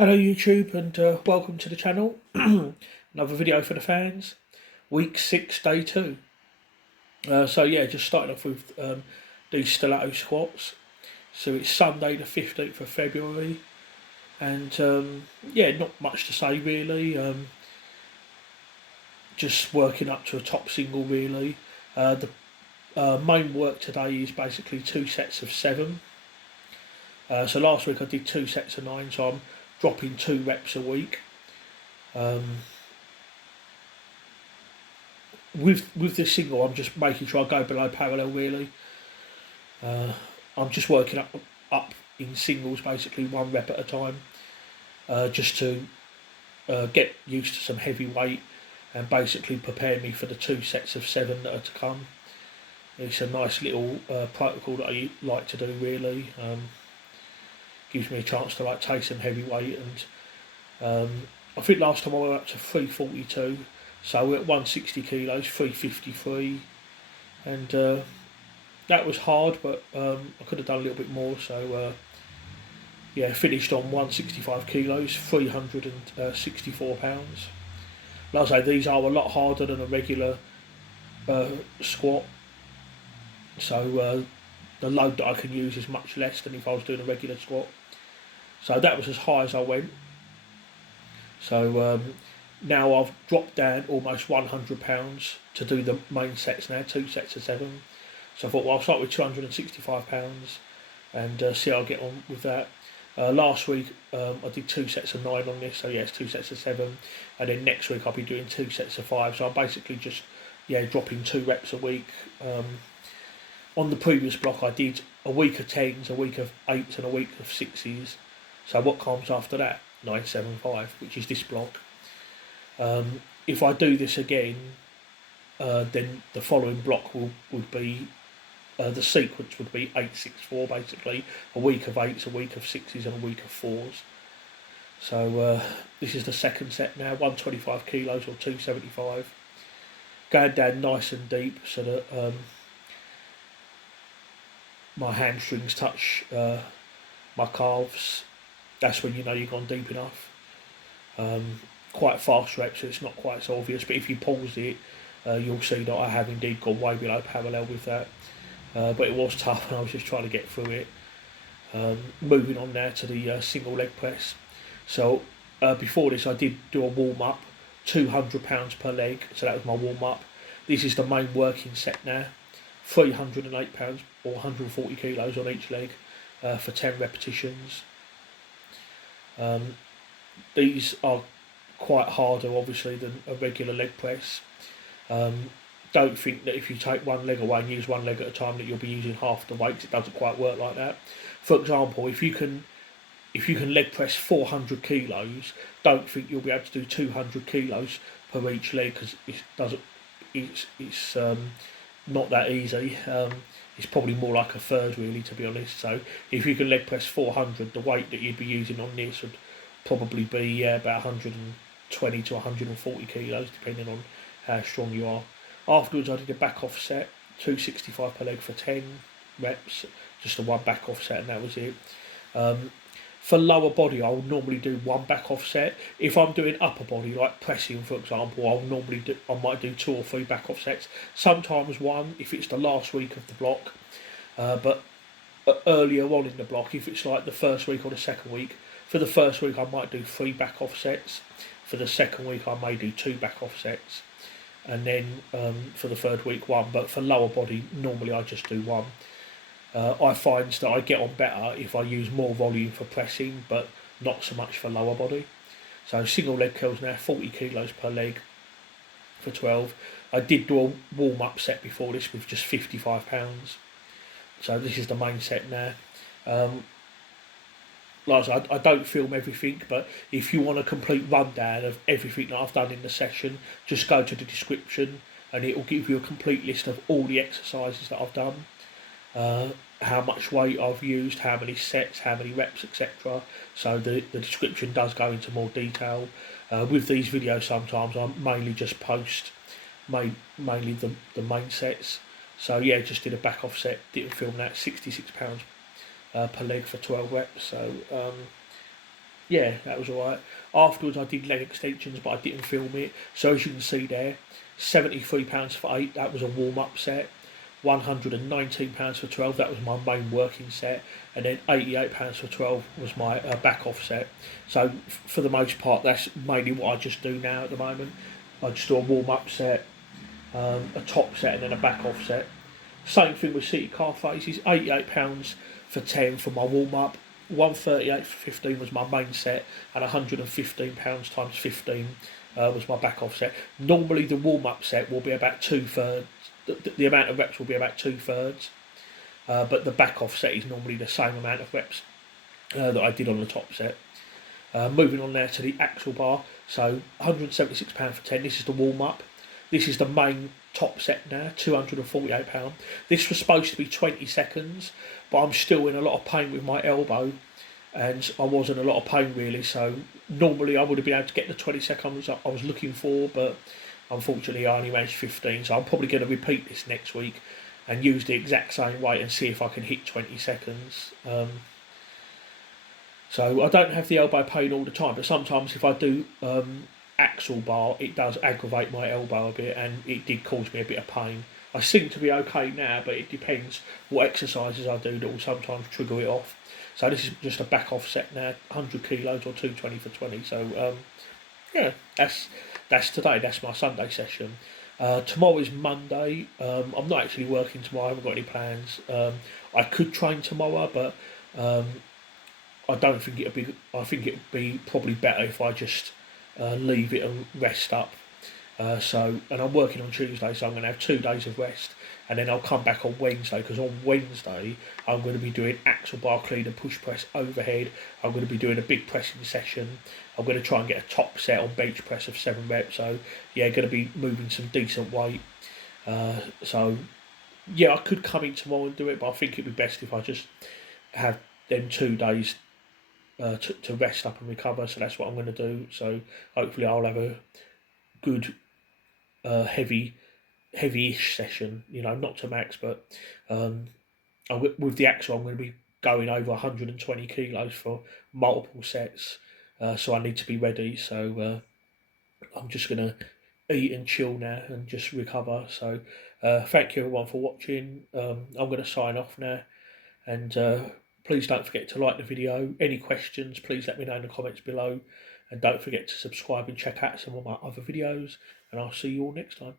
Hello YouTube and welcome to the channel. Another video for the fans. Week 6, day 2. So yeah, just starting off with these Stiletto Squats. So it's Sunday the 15th of February. And yeah, not much to say really. Just working up to a top single really. The main work today is basically 2 sets of 7. So last week I did 2 sets of 9, so I'm dropping 2 reps a week. With this single, I'm just making sure I go below parallel really. I'm just working up in singles, basically 1 rep at a time, just to get used to some heavy weight and basically prepare me for the 2 sets of 7 that are to come. It's a nice little protocol that I like to do really. Gives me a chance to like take some heavy weight, and I think last time I went up to 342, so we're at 160 kilos, 353, and that was hard, but I could have done a little bit more. So yeah, finished on 165 kilos, 364 pounds. Like I say, these are a lot harder than a regular squat, so the load that I can use is much less than if I was doing a regular squat. So that was as high as I went. So now I've dropped down almost 100 pounds to do the main sets now, 2 sets of 7. So I thought, well, I'll start with 265 pounds and see how I get on with that. Last week I did 2 sets of 9 on this, so yes, 2 sets of 7, and then next week I'll be doing 2 sets of 5. So I'm basically just dropping 2 reps a week. On the previous block I did a week of 10s, a week of 8s, and a week of 6s. So what comes after that? 975, which is this block. If I do this again, then the following block would be the sequence would be 864, basically a week of 8s, a week of 6s, and a week of 4s. So this is the second set now, 125 kilos or 275, going down nice and deep so that my hamstrings touch my calves. That's when you know you've gone deep enough. Quite fast reps, so it's not quite so obvious, but if you pause it, you'll see that I have indeed gone way below parallel with that. But it was tough and I was just trying to get through it. Moving on now to the single leg press. So before this I did do a warm up, 200 pounds per leg, so that was my warm up. This is the main working set now, 308 pounds or 140 kilos on each leg for 10 repetitions. These are quite harder obviously than a regular leg press. Don't think that if you take one leg away and use one leg at a time that you'll be using half the weight. It doesn't quite work like that. For example, if you can leg press 400 kilos, don't think you'll be able to do 200 kilos per each leg, because it's not that easy. It's probably more like a third really, to be honest. So if you can leg press 400, the weight that you'd be using on this would probably be about 120 to 140 kilos, depending on how strong you are. Afterwards, I did a back off set, 265 per leg for 10 reps, just a 1 back off set, and that was it. For lower body, I'll normally do 1 back off set. If I'm doing upper body, like pressing for example, I might do 2 or 3 back off sets. Sometimes 1 if it's the last week of the block, but earlier on in the block, if it's like the first week or the second week. For the first week I might do 3 back off sets. For the second week I may do 2 back off sets, and then for the third week 1. But for lower body, normally I just do 1. I find that I get on better if I use more volume for pressing, but not so much for lower body. So single leg curls now, 40 kilos per leg for 12. I did do a warm up set before this with just 55 pounds. So this is the main set now. Like I don't film everything, but if you want a complete rundown of everything that I've done in the session, just go to the description and it will give you a complete list of all the exercises that I've done, how much weight I've used, how many sets, how many reps, etc. So the description does go into more detail. With these videos sometimes I mainly just post mainly the main sets. So yeah, just did a back off set, didn't film that, £66 per leg for 12 reps. So Yeah, that was alright. Afterwards, I did leg extensions, but I didn't film it. So as you can see there, £73 for 8. That was a warm up set. £119 for 12. That was my main working set, and then £88 for 12 was my back off set. So for the most part, that's mainly what I just do now at the moment. I just do a warm up set, a top set, and then a back off set. Same thing with City Car Faces, £88 for 10 for my warm up, 138 for 15 was my main set, and £115 times 15 was my back off set. Normally, the warm up set will be about two thirds, the amount of reps will be about two thirds, but the back off set is normally the same amount of reps that I did on the top set. Moving on there to the axle bar, so £176 for 10, this is the warm up. This is the main top set now, £248. This was supposed to be 20 seconds, but I'm still in a lot of pain with my elbow, and I was in a lot of pain really, so normally I would have been able to get the 20 seconds I was looking for, but unfortunately I only managed 15, so I'm probably going to repeat this next week and use the exact same weight and see if I can hit 20 seconds. So I don't have the elbow pain all the time, but sometimes if I do axle bar, it does aggravate my elbow a bit, and it did cause me a bit of pain. I seem to be okay now, but it depends what exercises I do that will sometimes trigger it off. So this is just a back off set now, 100 kilos or 220 for 20. So yeah, that's today. That's my Sunday session. Tomorrow is Monday. I'm not actually working tomorrow. I haven't got any plans. I could train tomorrow, but I don't think it'd be. I think it'd be probably better if I just leave it and rest up. And I'm working on Tuesday, so I'm going to have 2 days of rest, and then I'll come back on Wednesday, because on Wednesday I'm going to be doing axle bar clean and push press overhead. I'm going to be doing a big pressing session. I'm going to try and get a top set on bench press of 7 reps. So yeah, going to be moving some decent weight. So yeah, I could come in tomorrow and do it, but I think it'd be best if I just have them 2 days to rest up and recover. So that's what I'm going to do. So hopefully I'll have a good heavy-ish session. You know, not to max, but um, with the axle, I'm going to be going over 120 kilos for multiple sets. So I need to be ready. So I'm just going to eat and chill now and just recover. So thank you everyone for watching. I'm going to sign off now, and please don't forget to like the video. Any questions, please let me know in the comments below, and don't forget to subscribe and check out some of my other videos, and I'll see you all next time.